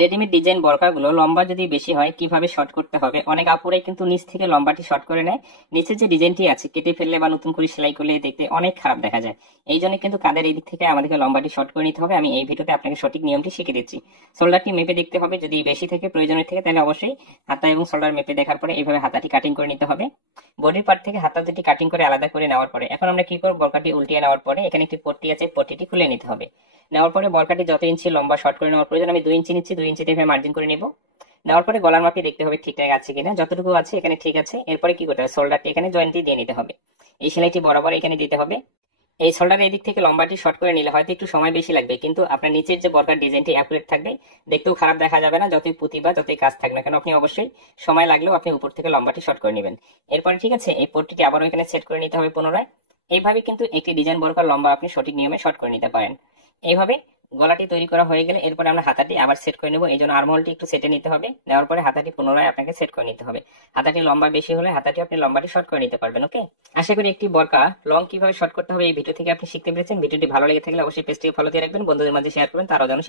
Readymade design বরকাগুলো লম্বা যদি বেশি হয় কিভাবে শর্ট করতে হবে, অনেক আপুরাই কিন্তু নিচ থেকে লম্বাটি শর্ট করে নেয়। নিচে যে ডিজাইনটি আছে কেটে ফেললে বা নতুন করে সেলাই করলে দেখতে অনেক খারাপ দেখা যায়। এই জন্য কিন্তু কাঁধের এই দিক থেকে আমাদেরকে লম্বাটি শর্ট করে নিতে হবে। আমি এই ভিডিওতে আপনাকে সঠিক নিয়মটি শিখিয়ে দিচ্ছি। শোল্ডারটি মেপে দেখতে হবে, যদি বেশি থেকে প্রয়োজনের থেকে তাহলে অবশ্যই হাতা এবং শোল্ডার মেপে দেখার পরে এইভাবে হাতাটি কাটিং করে নিতে হবে। বডির পার্ট থেকে হাতা দুটি কাটিং করে আলাদা করে নেওয়ার পরে এখন আমরা কি করব, বরকাটি উল্টিয়ে নেওয়ার পরে এখানে একটি পট্টি আছে, পট্টিটি খুলে নিতে হবে। নেওয়ার পরে বরকাটি যত ইঞ্চি লম্বা শর্ট করে নেওয়ার প্রয়োজন আমি 2 ইঞ্চি নিচ্ছি, 2 ইঞ্চিতে এভাবে মার্জিন করে নিব। নেওয়ার পরে গলার মাপি দেখতে হবে ঠিকঠাক আছে কিনা, যতটুকু আছে এখানে ঠিক আছে। এরপরে কি করতে হবে, শোল্ডারটি এখানে জয়েন্টটি দিয়ে নিতে হবে। এই সেলাইটি বরাবর এখানে দিতে হবে। এই শোল্ডারের এই দিক থেকে লম্বাটি শর্ট করে নিলে হয়তো একটু সময় বেশি লাগবে, কিন্তু আপনার নিচের যে বরকার ডিজাইনটি অ্যাকুরেট থাকবে, দেখতেও খারাপ দেখা যাবে না। যতই পুঁতি বা যতই কাজ থাকবে না কেন, আপনি অবশ্যই সময় লাগলেও আপনি উপর থেকে লম্বাটি শর্ট করে নেবেন। এরপরে ঠিক আছে, এই পট্টিটি আবারও এখানে সেট করে নিতে হবে পুনরায়। এইভাবে কিন্তু একটি ডিজাইন বরকার লম্বা আপনি সঠিক নিয়মে শর্ট করে নিতে পারেন। এইভাবে গলাটি তৈরি করা হয়ে গেলে এরপরে আমরা হাতাটি আবার সেট করে নেব। এই জন্য আর্মহোলটি একটু সেটে নিতে হবে। নেওয়ার পরে হাতাটি পুনরায় আপনাকে সেট করে নিতে হবে। হাতাটি লম্বা বেশি হলে হাতাটি আপনি লম্বাটি শর্ট করে নিতে পারবেন। ওকে, আশা করি একটি বরকা লং কিভাবে শর্ট করতে হবে এই ভিডিও থেকে আপনি শিখতে পেরেছেন। ভিডিওটি ভালো লেগে থাকলে অবশ্যই পেজটিকে ফলো দিয়ে রাখবেন, বন্ধুদের মাঝে শেয়ার করবেন, তারাও যেন